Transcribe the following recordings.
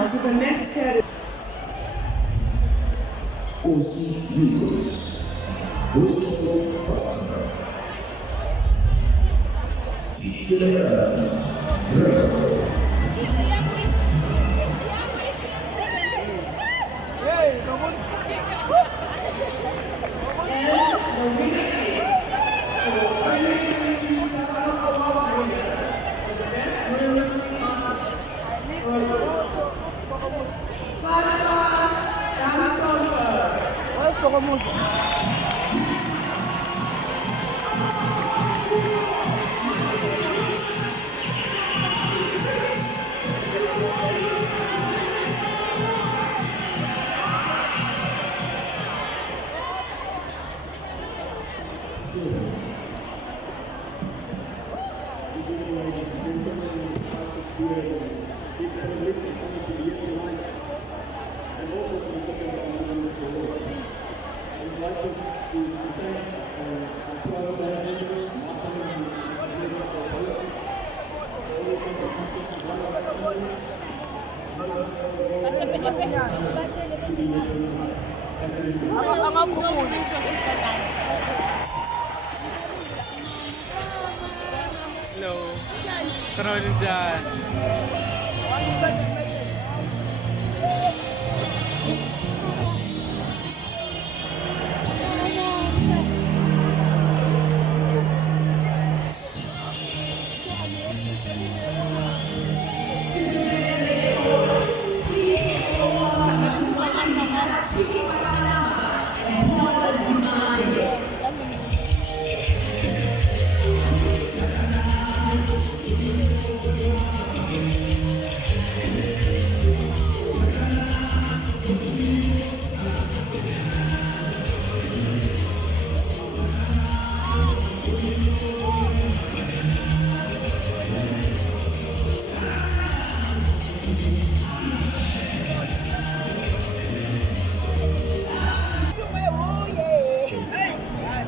now to the next category. Os Yugos. Ses Nomsa Mkhonza. Hello. Tara dyan.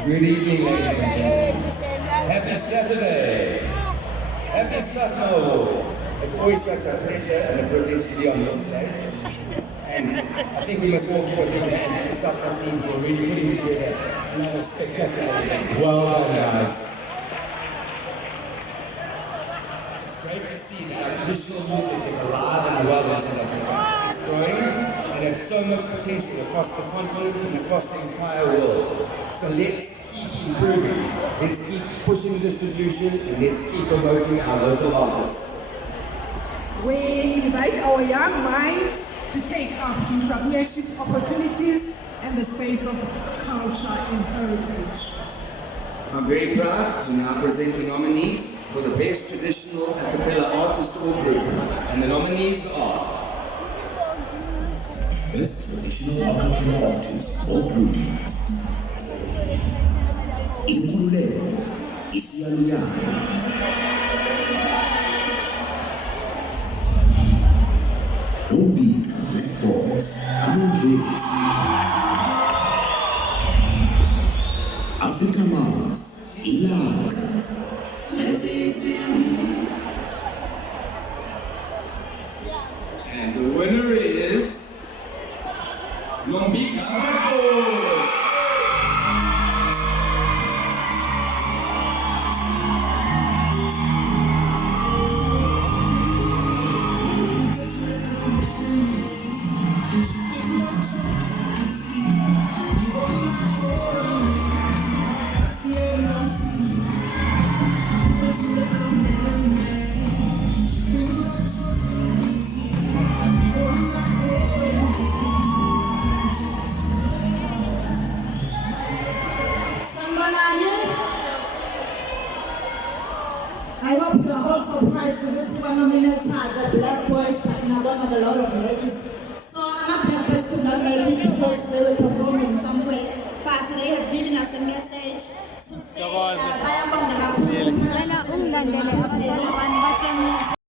Good evening, ladies and gentlemen. Happy Saturday. Happy Summer Awards. It's always such a pleasure and a privilege to be on this stage. And I think we must all give a big hand to the Summer team who are really putting together another spectacular event. Well done, guys. It's great to see that our traditional music is alive and well in South Africa. It's growing and has so much potential across the continent and across the entire world. So let's keep improving, let's keep pushing distribution, and let's keep promoting our local artists. We invite our young minds to take up entrepreneurship opportunities and the space of culture and heritage. I'm very proud to now present the nominees for the Best Traditional A Cappella Artist or Group. And the nominees are Best Traditional A Cappella Artist or Group, Inkululeko Isiyaluyana, Ubika Black Boys, Amandret, Africa Mamas, Ilaka, and the winner is Ubika Black Boys. I hope you are all surprised to this one nominated the Black Boys, but not one of a lot of ladies. So our Black Boys could not make it because they were performing somewhere, but they have given us a message to say,